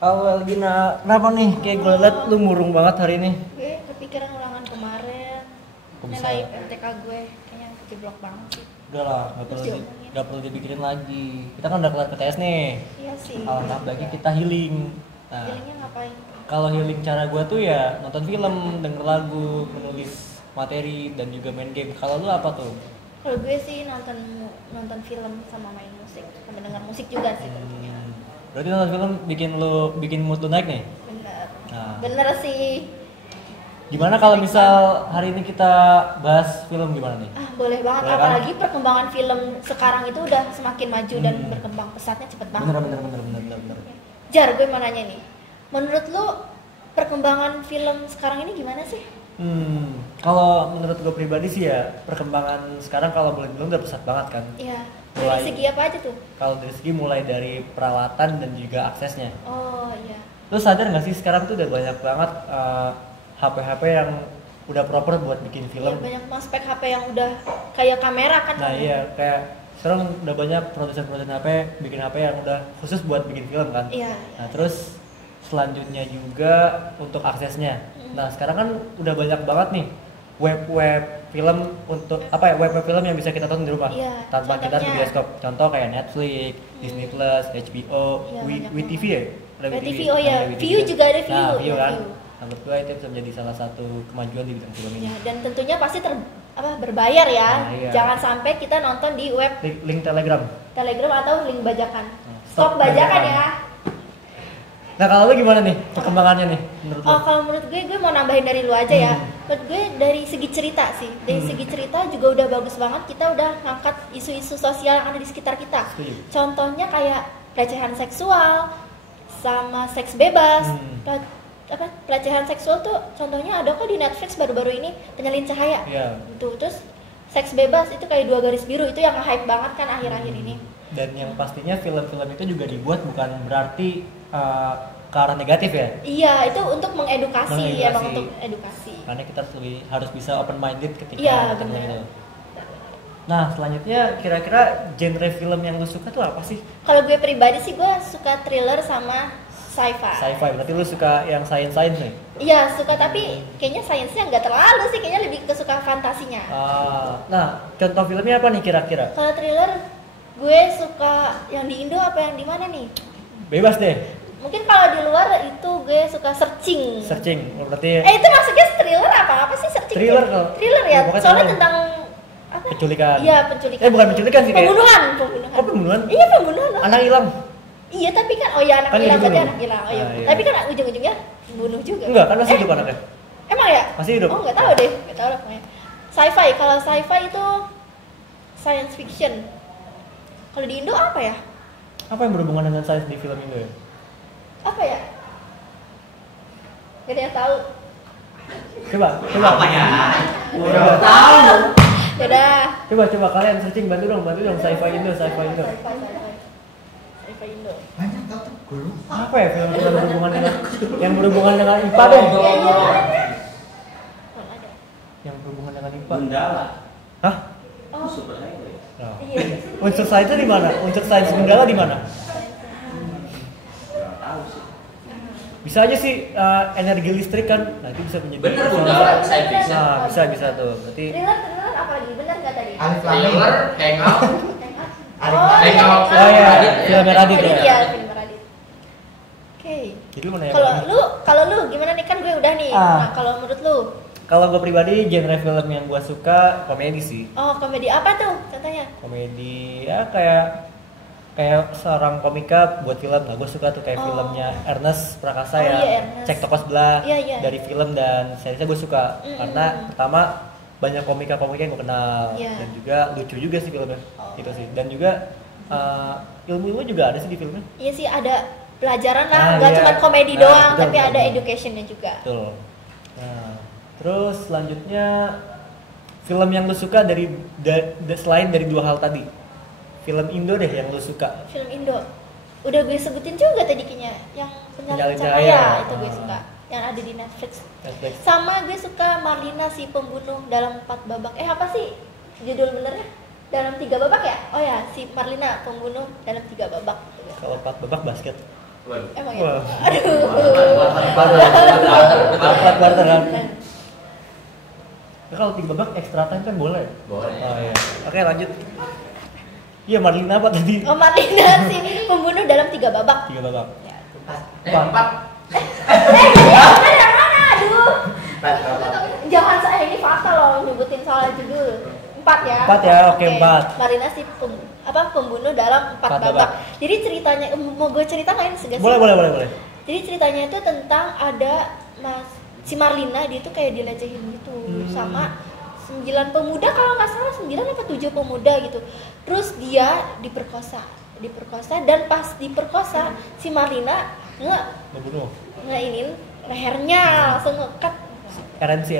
Awal Gina, kenapa nih? Kayak gue liat lu murung banget hari ini. Gue kepikiran ulangan kemarin. Kok bisa? Nilai MTK gue kayaknya kejeblok banget sih. Udah lah, Terus diomongin. gak perlu dipikirin lagi. Kita kan udah kelar PTS nih. Iya sih. Tahap lagi kita healing. Nah, Feelingnya ngapain? kalau healing cara gue tuh ya nonton film, denger lagu, menulis materi, dan juga main game. Kalau lu apa tuh? Kalau gue sih nonton film sama main musik, sama dengar musik juga sih tentunya. Berarti nonton film bikin mood lu naik nih? Bener. Nah, Bener sih. gimana kalau misal hari ini kita bahas film gimana nih? Boleh banget. Boleh kan? Apalagi perkembangan film sekarang itu udah semakin maju dan berkembang pesatnya cepet banget. Bener. Jar, gue mau nanya nih. Menurut lu perkembangan film sekarang ini gimana sih? Kalau menurut gue pribadi sih ya perkembangan sekarang kalau boleh bilang udah pesat banget kan. Iya. Mulai- Dari segi apa aja tuh? Kalau dari segi mulai dari peralatan dan juga aksesnya. Oh iya. Lu sadar nggak sih sekarang tuh udah banyak banget HP-HP yang udah proper buat bikin Iya, film. banyak spek HP yang udah kayak kamera kan. Nah iya kayak sekarang udah banyak produsen-produsen HP bikin HP yang udah khusus buat bikin film kan. Iya. Nah terus selanjutnya juga untuk aksesnya. Nah sekarang kan udah banyak banget nih web film untuk web film yang bisa kita tonton di rumah Iya, tanpa kita ke contohnya. bioskop. Contoh kayak Netflix, Disney Plus, HBO, Iya, banyak WeTV ya. Ada WeTV, WeTV. oh iya. Nah, WeTV View juga ada View. Nah, View Iya, kan. View. Nah, menurut gue itu bisa menjadi salah satu kemajuan di bidang film ini. Ya, dan tentunya pasti berbayar ya. Nah, iya. Jangan sampai kita nonton di web Link Telegram. Telegram atau link bajakan. Stop Stop bajakan bajakan. ya. Nah kalau lu gimana nih perkembangannya nih menurut lu? Oh, kalau menurut gue mau nambahin dari lu aja ya. Menurut gue dari segi cerita sih. Dari segi cerita juga udah bagus banget. Kita udah ngangkat isu-isu sosial yang ada di sekitar kita. Setuju. Contohnya kayak pelecehan seksual sama seks bebas. Pelecehan seksual tuh contohnya ada kok di Netflix baru-baru ini, Penyalin Cahaya. Iya. Tuh, terus seks bebas itu kayak 2 garis biru itu yang hype banget kan akhir-akhir ini. Dan yang pastinya film-film itu juga dibuat bukan berarti ke arah negatif ya. Iya, itu untuk mengedukasi, Mengedukasi. emang untuk edukasi. Karena kita harus bisa open minded ketika Iya, nonton benar. film itu. Nah selanjutnya kira-kira genre film yang lu suka tuh apa sih? Kalau gue pribadi sih gue suka thriller sama sci-fi. Sci-fi, berarti lu suka yang science nih? Iya, suka, tapi kayaknya sainsnya nggak terlalu sih, kayaknya lebih ke suka fantasinya. Nah contoh filmnya apa nih kira-kira? Kalau thriller gue suka yang di Indo apa yang di mana nih? Bebas deh. Mungkin kalau di luar itu gue suka Searching. Searching, berarti Itu maksudnya thriller apa sih Searching? Thriller kalau. Thriller ya, Ya, pokoknya soalnya thriller. tentang apa? penculikan. Iya, penculikan. Bukan penculikan sih kayak. Pembunuhan. Oh pembunuhan? Iya, pembunuhan. Loh. Anak hilang. Iya, tapi kan anak Kan hilang dibunuh. berarti anak hilang. Oh, iya. Ah, iya. Tapi kan ujung-ujungnya bunuh juga. Enggak, kan masih hidup anaknya. Emang ya? Masih hidup. Oh, nggak tahu deh. Nggak tahu lah pokoknya. Sci-fi, kalau sci-fi itu science fiction. Kalau di Indo apa ya? Apa yang berhubungan dengan sains di film itu ya? Apa ya? Gak ada yang tahu. Coba. Apa ya? Udah tahu. Yaudah. Coba kalian searching bantu dong sci-fi Indo. Sci-fi Indo. Banyak tau tuh gue lupa. Apa ya film yang berhubungan dengan IPA deh. Iya, iya. Kalau ada. Yang berhubungan dengan IPA. Gundala. Hah? Oh, Super Highway. Oh. iya. Unsur sains di mana? Unsur sains Gundala di mana? Gak tahu sih. Bisa aja sih energi listrik kan. Nah, itu bisa menjadi Bener Gundala science fiction. Nah, bisa tuh. Berarti Thriller apa lagi? Benar nggak tadi? Alif Lam Mim. Thriller, Hangout. Hangout. Oh iya, filmnya Radit ya. Iya, film Radit. Oke. Jadi lu mana yang Kalau lu gimana nih, kan gue udah nih. Ah. Nah, kalau menurut lu? Kalau gue pribadi genre film yang gue suka komedi sih. Oh, komedi apa tuh contohnya? Komedi ya kayak seorang komika buat film. Nah, gue suka tuh kayak Oh. filmnya Ernest Prakasa Oh, ya. iya, Ernest. Cek Toko Sebelah. Iya, iya. Dari film dan seriesnya gue suka karena pertama banyak komika-komika yang gue kenal Iya. dan juga lucu juga sih filmnya. Oh. Gitu sih. Dan juga ilmu-ilmu juga ada sih di filmnya. Iya sih, ada pelajaran Ah, lah, nggak iya. cuma komedi Nah, doang, betul, tapi betul, ada betul. educationnya juga. Betul. Nah, terus selanjutnya film yang lu suka selain dari dua hal tadi. Film Indo deh yang lu suka. Film Indo. Udah gue sebutin juga tadi kayaknya, yang Penyalin Penyalin Cahaya Cahaya. itu gue Ah. suka, yang ada di Netflix. Netflix. Sama gue suka Marlina si pembunuh dalam 4 babak. Apa sih judul benernya? Dalam 3 babak ya? Oh ya, si Marlina pembunuh dalam 3 babak. Kalau 4 babak basket. Waduh. Emang ya? Wah. Aduh. Empat quarter kan. Nah, kalau 3 babak extra time kan boleh. Boleh. Oh iya. Oke, lanjut. Iya, Marlina apa tadi? Oh, Marlina sih pembunuh dalam 3 babak. 3 babak. Ya. Empat. Ada mana? Aduh. Empat. Jangan saya ini fakta loh nyebutin soal judul. 4 ya. 4 ya, oke, 4. Marlina sih pembunuh dalam 4 Empat babak. babak. Jadi ceritanya mau gue cerita nggak ini segasih? Boleh. Jadi ceritanya itu tentang ada si Marlina, dia tuh kayak dilecehin gitu sama 9 pemuda, kalau nggak salah 9 atau 7 pemuda gitu. Terus dia diperkosa dan pas diperkosa si Marlina Membunuh. ngeinin lehernya, langsung ngekat. RNC.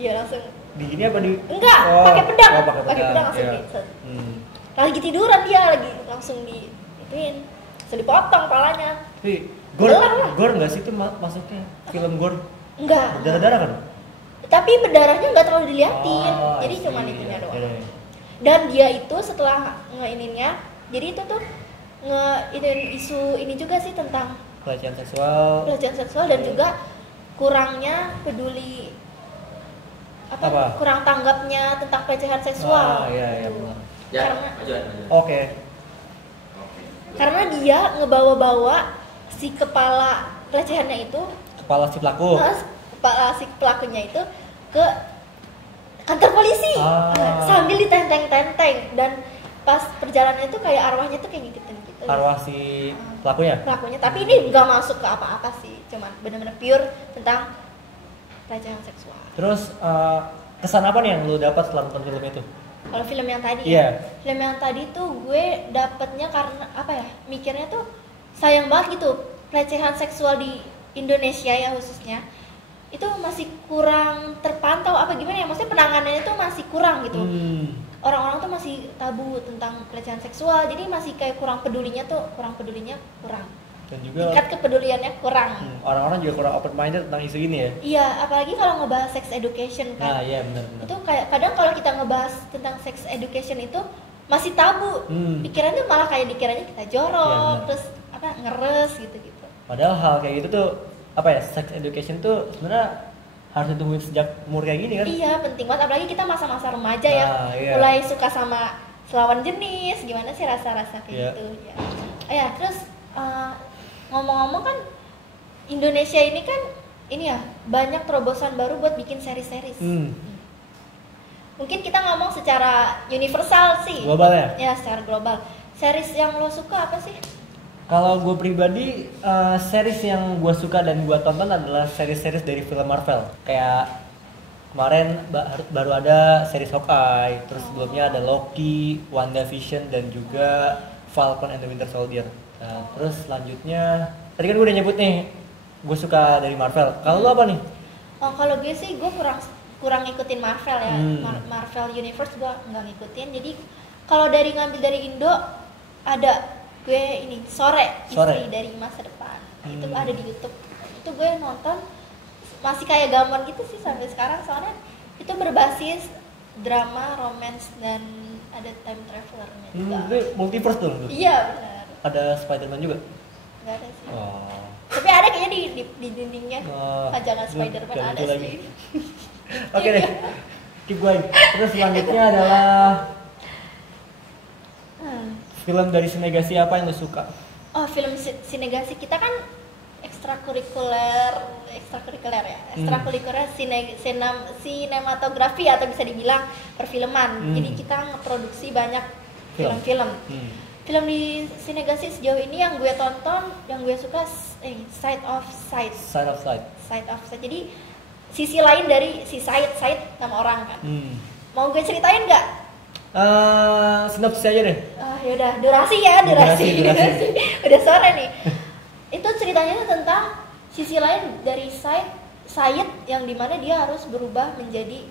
Iya langsung. Di ini apa di? Enggak, Oh, pakai pedang. oh, pakai pedang, langsung iya. di. Hmm. Lagi tiduran dia lagi langsung ituin. Langsung dipotong palanya. Tapi Belang lah. gore nggak sih itu maksudnya? Film gore Enggak. berdarah-darah kan? Tapi berdarahnya nggak terlalu diliatin. Oh, Jadi I see. cuma itunya doang. Iya. Dan dia itu setelah ngeininnya, jadi itu tuh ngeinin isu ini juga sih tentang Pelecehan seksual. dan juga kurangnya peduli Apa? kurang tanggapnya tentang pelecehan seksual. Iya benar. Ya, Karena- maju. Oke. Karena dia ngebawa-bawa si kepala pelecehannya itu, Kepala si pelaku. kepala si pelakunya itu ke kantor polisi. Sambil ditenteng-tenteng, dan pas perjalanannya itu kayak arwahnya tuh kayak gitu. Arwah si pelakunya. Tapi ini nggak masuk ke apa-apa sih, cuman benar-benar pure tentang pelecehan seksual. Terus kesan apa nih yang lu dapat setelah nonton film itu? Kalau film yang tadi, Iya. film yang tadi tuh gue dapetnya karena apa ya? Mikirnya tuh sayang banget gitu, pelecehan seksual di Indonesia ya khususnya itu masih kurang terpantau apa gimana ya? Maksudnya penanganannya tuh masih kurang gitu. Orang-orang tuh masih tabu tentang pelecehan seksual, jadi masih kayak kurang pedulinya. Dan juga Tingkat kepeduliannya kurang. orang-orang juga kurang open minded tentang isu ini ya. Iya, apalagi kalau ngebahas sex education kan. Nah, iya benar. Itu kayak kadang kalau kita ngebahas tentang sex education itu masih tabu. Pikirannya malah kayak dikiranya kita jorok, Iya, benar. terus apa ngeres gitu-gitu. Padahal hal kayak gitu tuh apa ya? Sex education tuh sebenarnya harus ditumbuhin sejak umur kayak gini kan? Iya, penting banget, apalagi kita masa-masa remaja ya. Iya. Mulai suka sama lawan jenis, gimana sih rasa-rasa kayak Iya. gitu ya. Ya, terus ngomong-ngomong kan Indonesia ini kan ini ya banyak terobosan baru buat bikin seri-series. Mungkin kita ngomong secara universal sih. Global ya? Ya, secara global. Series yang lo suka apa sih? Kalau gue pribadi, series yang gue suka dan gue tonton adalah series-series dari film Marvel. Kayak kemarin baru ada series Hawkeye, terus sebelumnya ada Loki, WandaVision, dan juga Falcon and the Winter Soldier. Nah, terus selanjutnya, tadi kan gue udah nyebut nih, gue suka dari Marvel. Kalau lo apa nih? Oh, kalau gue sih gue kurang ngikutin Marvel ya. Marvel Universe gue nggak ngikutin. Jadi kalau ngambil dari Indo ada gue ini Sore. Istri dari Masa Depan. Itu ada di YouTube. Itu gue nonton masih kayak gambar gitu sih sampai sekarang, soalnya itu berbasis drama, romance, dan ada time travelernya juga. Itu multiverse tuh. Iya benar. Ada Spider-Man juga? Nggak ada sih. Oh. Tapi ada kayaknya di dindingnya. Pajangan Spider-Man Jangan ada itu lagi. sih. Oke deh, keep going. Terus selanjutnya adalah film dari Sinegasi apa yang lo suka? Oh, film Sinegasi kita kan ekstrakurikuler ya. Ekstrakurikuler sinematografi atau bisa dibilang perfilman. Jadi kita ngeproduksi banyak film-film. Film di Sinegasi sejauh ini yang gue tonton, yang gue suka Side of Sight. Jadi sisi lain dari si Said nama orang kan. Mau gue ceritain nggak? Sinopsis aja deh. Yaudah, durasi ya, durasi. Durasi. Udah sore nih. Itu ceritanya tentang sisi lain dari Said yang dimana dia harus berubah menjadi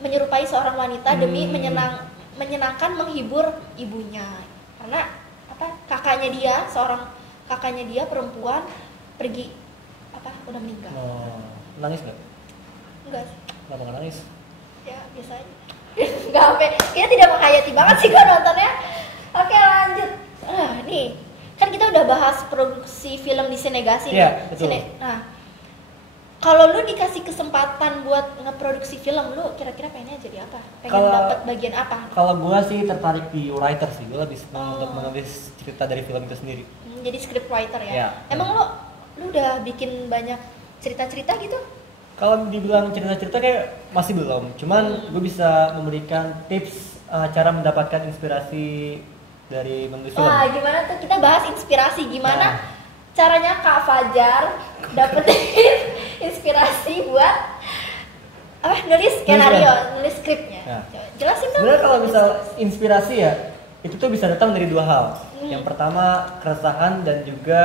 menyerupai seorang wanita demi menyenangkan, menghibur ibunya. Karena seorang kakaknya dia perempuan pergi udah meninggal. Nangis nggak? Enggak sih. Kenapa nggak nangis? Ya biasa aja. Nggak sampai, kayaknya tidak menghayati banget sih gue nontonnya. Oke, lanjut. Nih kan kan kita udah bahas produksi film di Senegasi Iya, nih. betul. Nah, kalau lu dikasih kesempatan buat ngeproduksi film, lu kira-kira pengennya jadi apa? Pengen Kalau- dapat bagian apa? Kalau gua sih tertarik di writer sih, gua lebih senang Oh. untuk menulis cerita dari film itu sendiri. Jadi script writer ya. Iya. Emang lu udah bikin banyak cerita-cerita gitu? Kalau dibilang cerita-cerita kayak masih belum, cuman gue bisa memberikan tips cara mendapatkan inspirasi dari menulis film. Wah, gimana tuh? Kita bahas inspirasi gimana Nah. caranya Kak Fajar dapetin inspirasi buat nulis skenario, nulis skripnya. Nah. Coba jelasin dong. Sebenarnya kalau misal inspirasi ya, itu tuh bisa datang dari dua hal. Hmm. Yang pertama keresahan dan juga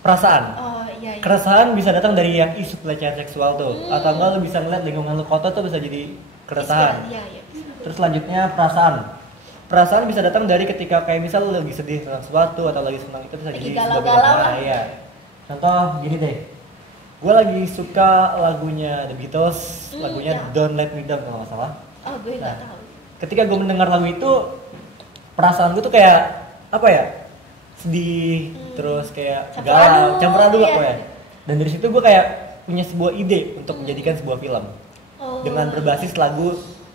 perasaan. Oh iya. Keresahan bisa datang dari yang isu pelecehan seksual tuh, Hmm. atau enggak lu bisa ngeliat lingkungan lu kotor tuh bisa jadi keresahan. Iya, iya. Terus selanjutnya perasaan. Perasaan bisa datang dari ketika kayak misal lu lagi sedih tentang sesuatu atau lagi senang, itu bisa Lagi jadi galau-galau sebuah lah. fenomena, iya. Contoh gini deh. Gue lagi suka lagunya The Beatles, lagunya iya. Don't Let Me Down kalau nggak salah. Oh, gue nggak Nah. tahu. Ketika gue mendengar lagu itu, perasaan gue tuh kayak apa ya? Sedih, terus kayak Campur galau, aduk, campur aduk iya. apa ya. Dan dari situ gue kayak punya sebuah ide untuk menjadikan sebuah film Oh. dengan berbasis lagu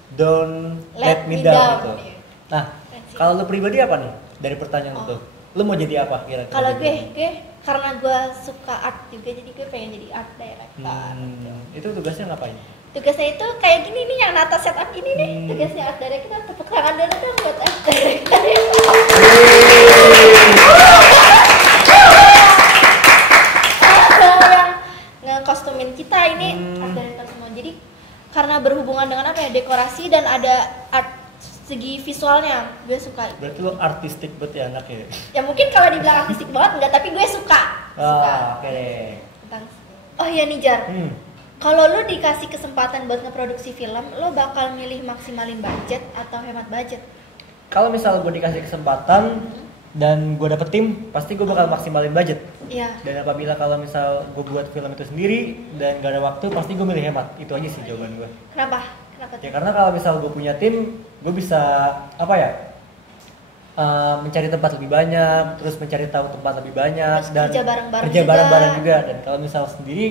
Don't Let Let Me Me Down Down, gitu. iya. Nah, That's it. kalau lu pribadi apa nih dari pertanyaan Oh. itu? Lu mau jadi apa kira-kira? Kalau jadi? gue karena gue suka art juga, jadi gue pengen jadi art director. Itu tugasnya ngapain? Tugasnya itu kayak gini nih, yang nata setup ini nih. Tugasnya art director, tepuk tangan dulu dong buat art director. Yang nge-kostumin kita ini art director semua. Jadi karena berhubungan dengan apa ya, dekorasi dan ada art segi visualnya, gue suka. Berarti lu artistik banget ya anak ya? Ya mungkin kalau dibilang artistik banget enggak, tapi gue suka. Oke deh. Tentang- Oh iya nih Jar, Hmm. kalau lu dikasih kesempatan buat ngeproduksi film, lo bakal milih maksimalin budget atau hemat budget? Kalau misal gue dikasih kesempatan dan gue dapet tim, pasti gue bakal maksimalin budget. Iya. Dan apabila kalau misal gue buat film itu sendiri dan gak ada waktu, pasti gue milih hemat. Itu aja sih jawaban gue. Kenapa? Kenapa tuh? Ya karena kalau misal gue punya tim, gue bisa apa ya? Mencari tempat lebih banyak, terus mencari tahu tempat lebih banyak, Terus dan kerja bareng-bareng kerja juga. bareng-bareng juga. Dan kalau misal sendiri,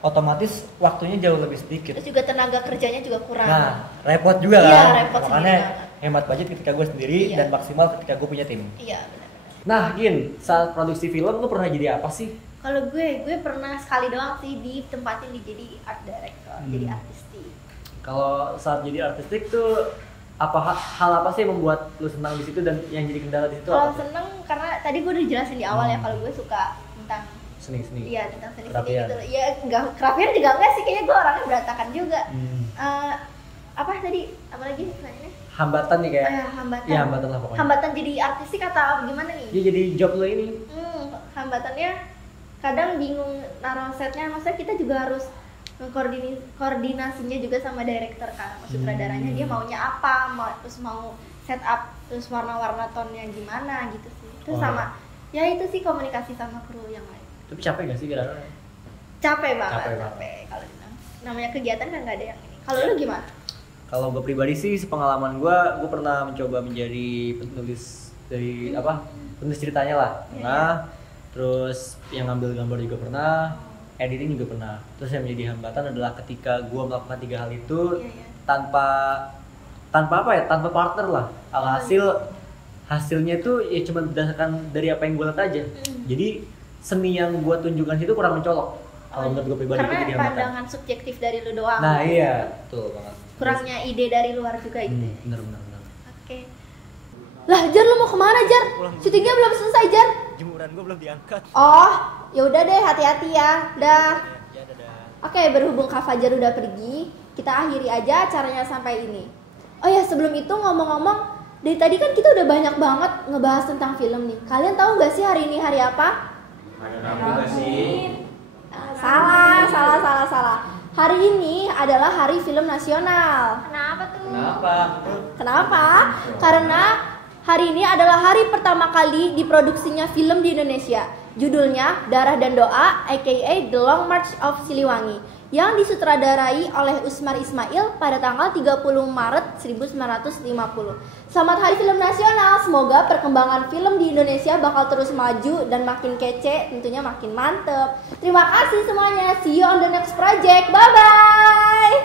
otomatis waktunya jauh lebih sedikit. Terus juga tenaga kerjanya juga kurang. Nah, repot juga Iya, kan? repot Makanya sendiri banget. hemat budget ketika gue sendiri Iya. dan maksimal ketika gue punya tim. Iya benar. Nah, Gin, saat produksi film lu pernah jadi apa sih? Kalau gue pernah sekali doang sih ditempatin jadi art director, jadi artistik. Kalau saat jadi artistik tuh hal apa sih yang membuat lu senang di situ dan yang jadi kendala di situ Kalau apa? seneng karena tadi gue udah jelasin di awal ya, kalau gue suka tentang Seni-seni. iya tentang seni-seni Kerapian. gitu. Iya, enggak kerapian juga enggak sih, kayaknya gue orangnya berantakan juga. Apa tadi? Apa lagi nanya? Hambatan nih kayak. Hambatan. Iya, hambatan lah pokoknya. Hambatan jadi artistik atau gimana nih? Iya, jadi job lu ini. Hambatannya kadang bingung naruh setnya, maksudnya kita juga harus koordinasinya juga sama director kan, sutradaranya dia maunya apa, terus mau set up, terus warna-warna tonnya gimana gitu sih. Terus sama ya itu sih komunikasi sama kru yang lain. Tapi capek gak sih kira-kira? Capek banget, Capek capek kalau bilang. Namanya kegiatan kan nggak ada yang ini. Kalau lu gimana? Kalau gue pribadi sih, sepengalaman gue pernah mencoba menjadi penulis dari penulis ceritanya lah. Pernah. Terus yang ngambil gambar juga pernah, editing juga pernah. Terus yang menjadi hambatan adalah ketika gue melakukan 3 hal itu tanpa tanpa partner lah. Hasilnya itu ya cuma berdasarkan dari apa yang gue lihat aja. Jadi seni yang gue tunjukkan itu kurang mencolok. Kalau menurut gue pribadi itu jadi Karena hambatan. pandangan subjektif dari lu doang. Nah iya, betul banget. Kurangnya ide dari luar juga gitu. Bener. Oke. Lah Jar, lu mau kemana Jar? Syutingnya belum selesai Jar. Jemuran gue belum diangkat. Oh, ya udah deh, hati-hati ya. Dah. Ya dadah. Oke, berhubung Kak Fajar udah pergi, kita akhiri aja acaranya sampai ini. Oh ya, sebelum itu ngomong-ngomong, dari tadi kan kita udah banyak banget ngebahas tentang film nih. Kalian tahu nggak sih hari ini hari apa? Ada Rabu gak sih? Salah. Hari ini adalah Hari Film Nasional. Kenapa? Kenapa? Karena hari ini adalah hari pertama kali diproduksinya film di Indonesia. Judulnya Darah dan Doa aka The Long March of Siliwangi, yang disutradarai oleh Usmar Ismail pada tanggal 30 Maret 1950. Selamat Hari Film Nasional, semoga perkembangan film di Indonesia bakal terus maju dan makin kece, tentunya makin mantep. Terima kasih semuanya, see you on the next project, bye-bye.